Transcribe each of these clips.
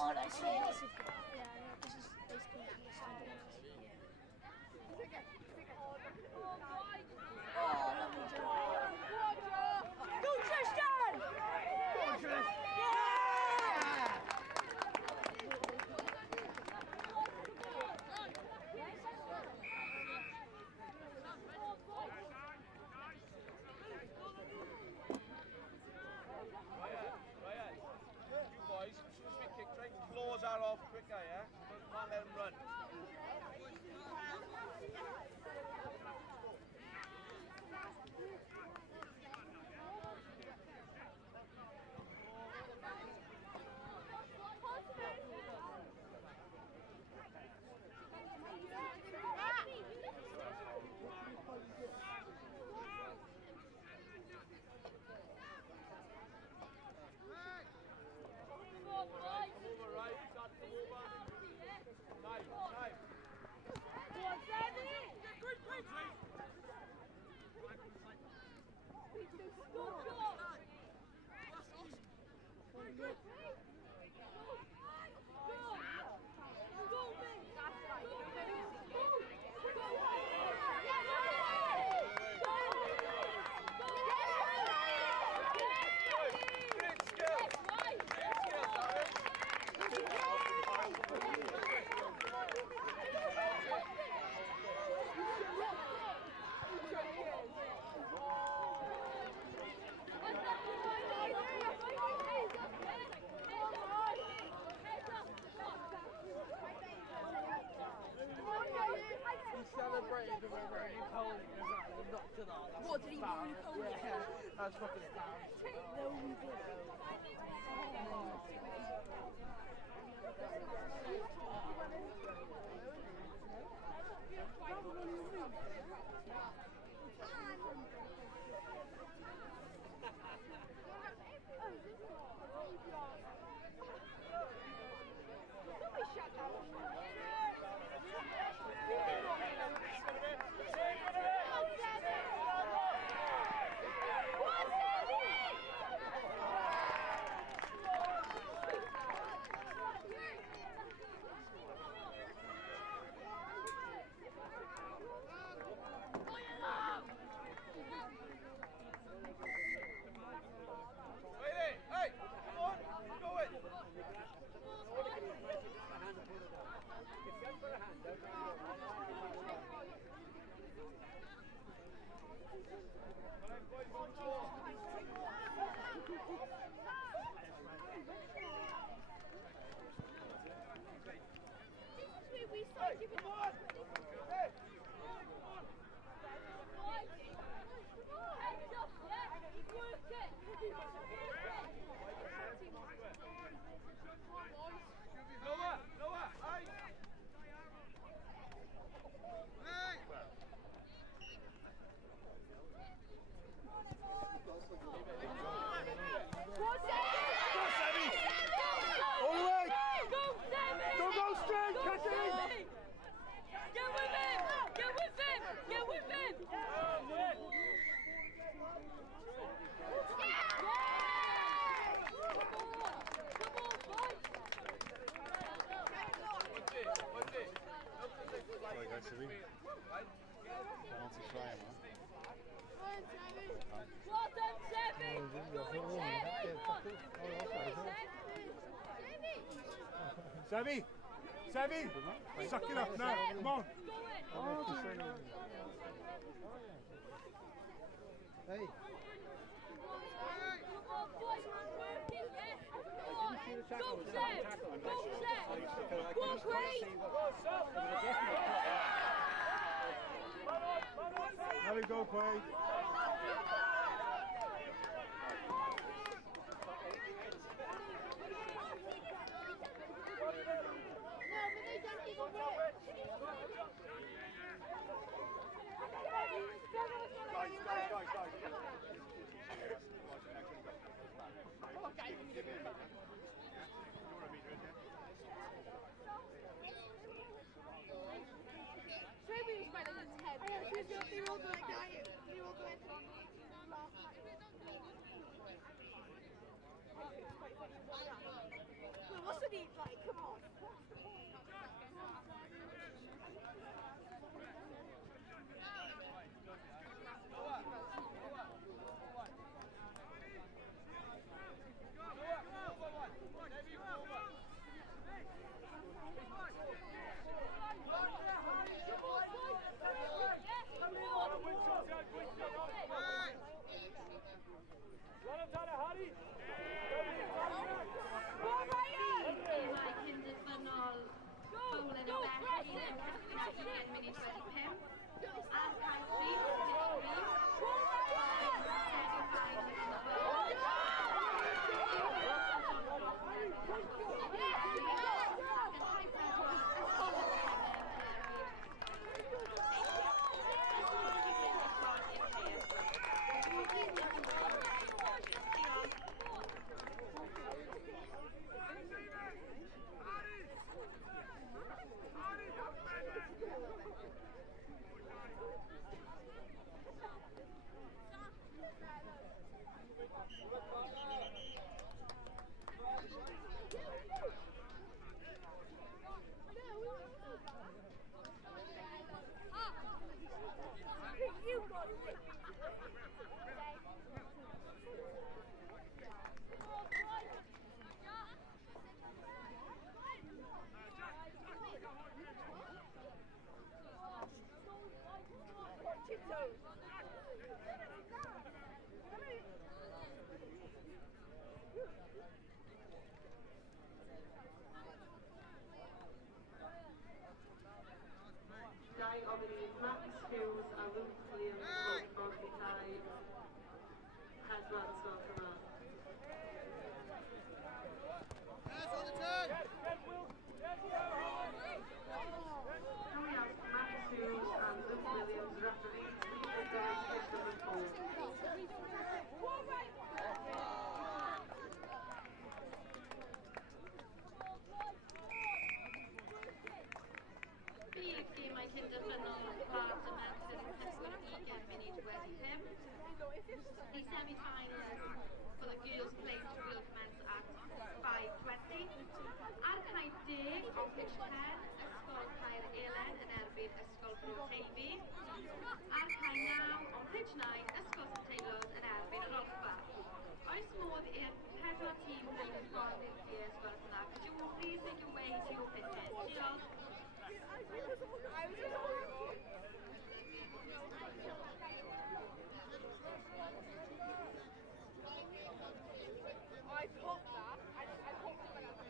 Oh, I see. Yeah, this is basically the standard. Oh, lovely job. Go, Tristan! Go, Tristan! Yeah! You boys, as soon as we kick, try and close that off quicker, yeah? Can't let them run. Over right, start to move on. Time. Go on, Sammy! Good, good! Go, go! Good. He celebrated the way wearing Napoleon as well and knocked it off. What did he wear Napoleon? Yeah, that's fucking embarrassing. No, we didn't. Hey, come on, go it. We start giving Hey! Heads up, yeah? Work it! Lower! Hey! Go, Sammy! All the way! Go, Sammy! Don't go straight, catch it! Get with him! Get with him! Get with him! What's it? Like that's the ring. Penalty try, man. Well done, Sammy! Go, Sammy! Sammy! Suck it up now, come on! Hey. Come on, boys, work it, yeah? Go on! Go, Sam! Go, Sam! Go, Craig! Let it go, Quay. Maybe he's better than 10. They all go like that. deep, like, come on. You got it. Dau o bryd Max Hughes a Luke Williams o Bositau pedwar ysgol Cymraeg. Coming out, Max Hughes and Luke Williams, referees, please reserve system and goal. Bydd gemau cynderfynol Blas y Merthyr yn pedwar 20 munud wedi pum. The semi-finals for the girls playing will commence at 5:20. Ar cae 10 o pitch 10, Ysgol Caer Elen yn erbyn Ysgol Bro Teifi. Ar cae 9 o pitch 9, Ysgol St Taylors yn erbyn yr Olfa. Oes modd i'r pedwar tîm mewnffordd i'r ysgol yna. Could you all please make your way to your pitches? Diolch. I popped that. I popped it when I was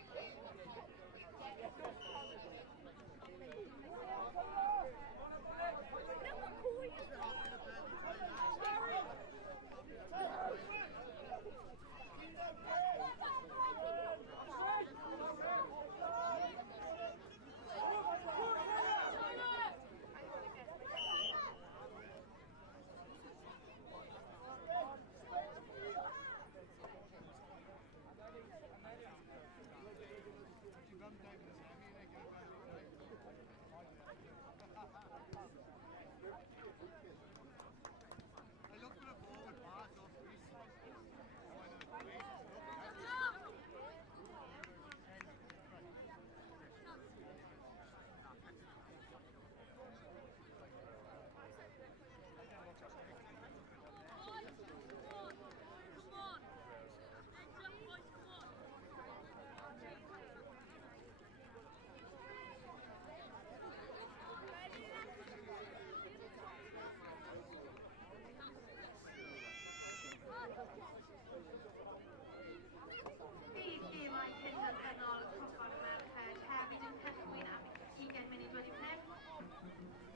Bydd gemau cynderfynol Cwpan y Merched hefyd yn cychwyn am 20 munud wedi pum.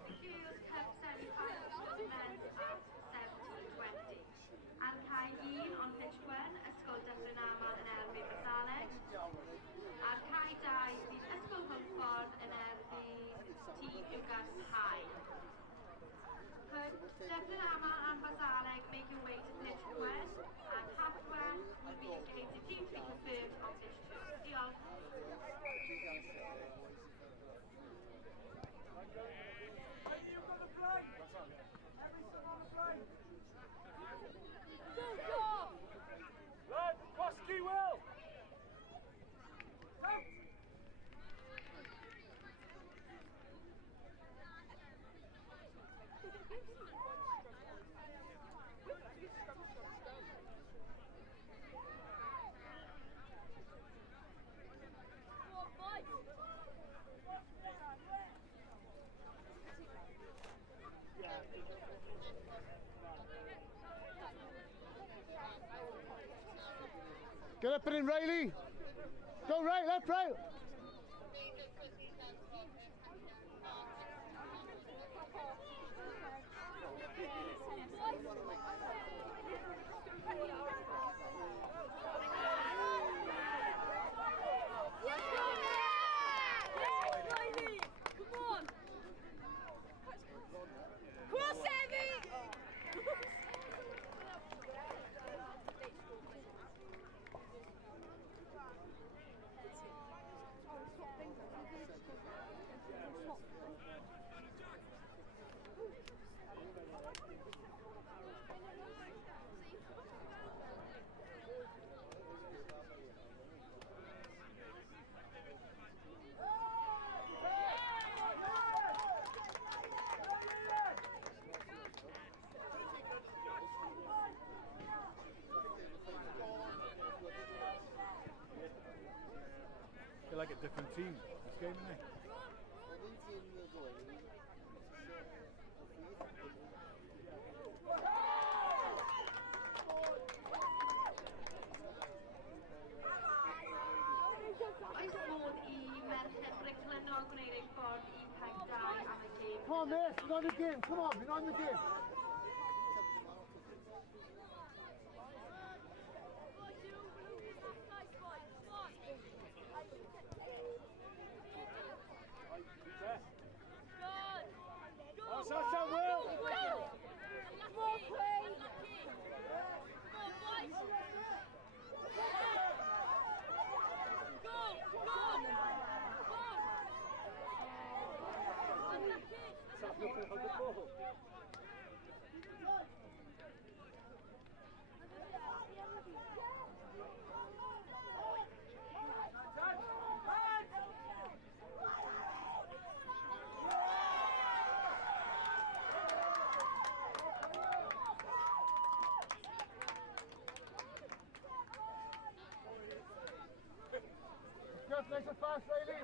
The girls' cup semi-finals will commence at 17:20. Ar cae 1 on pitch 1, Ysgol Dyffryn Amal yn erbyn Basaleg. Ar cae 2, bydd Ysgol Hwmffordd yn erbyn tîm Ugas High. Could Dyffryn Amal and Basaleg make your way to pitch 1, and halfway will be against the team to be confirmed on pitch 2. Diolch. Lad, Bosky Will! Out! Get up and in, Riley. Go right, left, right. They're like a different team this game, isn't it? Oes modd I merched Bricklanog gwneud ei ffordd I peg 2 am y gêm. Come on, miss, we're on the game. Come on, we're on the game. Just nice and fast, Riley.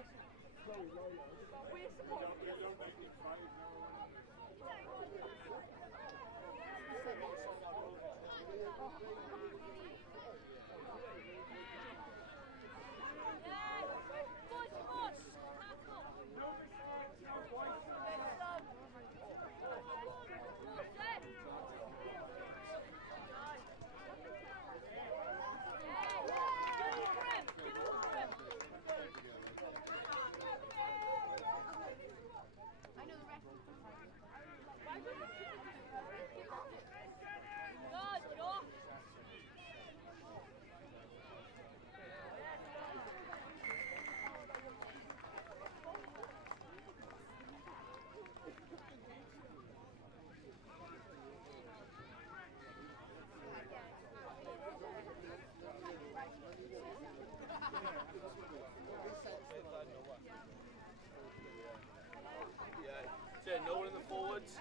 Yeah, no one in the forwards.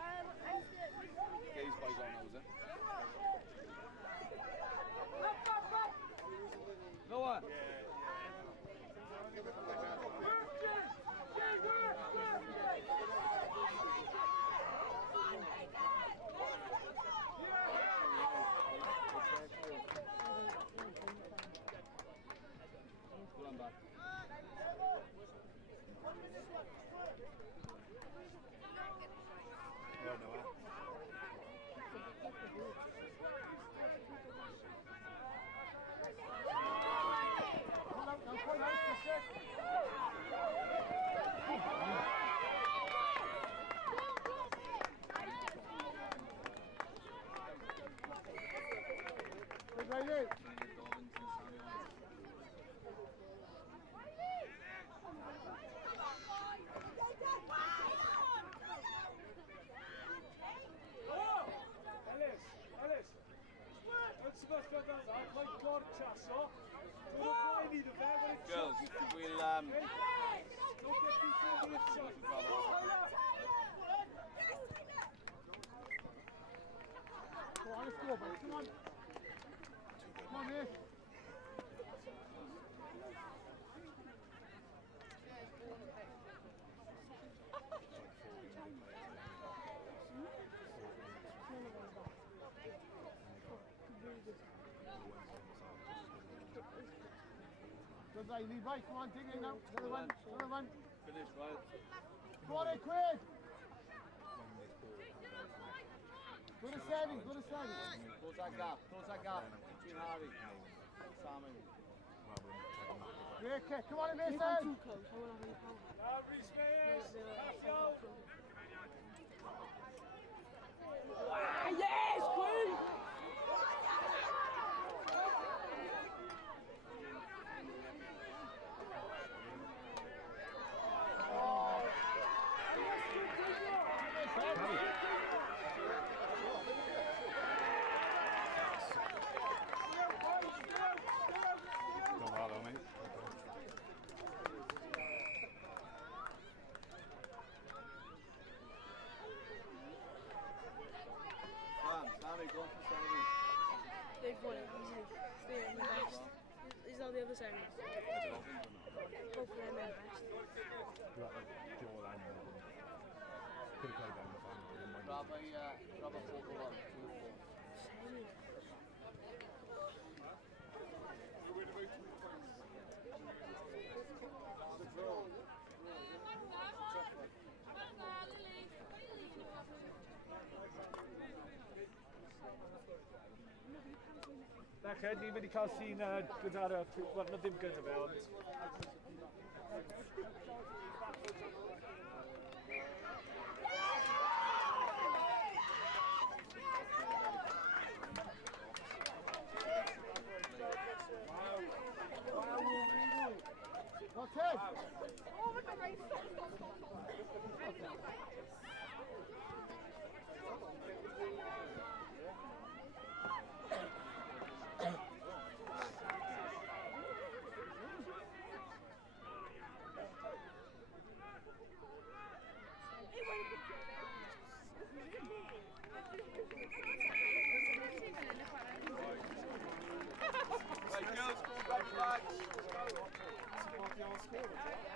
These boys on those, No one. Pull him back. Riley. Girls, we'll Go on, let's go, buddy. Come on. Come on, miss. Good right, lead right, come on, dig in now. Another one, another one. Finish, right? Go on, Quid. Go to Savvy, go to Savvy. Close that gap between Harvey. Simon. Great kick, come on, If Mason. I'm too close, I won't have any power. Yes, Queen! Don't bother me. Sammy, go for Sammy. They've won it easily. They're in the best. He's on the other side. Go for them in the best. Could have played down the final. Grab a photo on 2-4. Shiny. Falle ni wedi cael llun gyda'r, wel, na ddim gyda fe, ond... Okay. Right, girls, go back flags.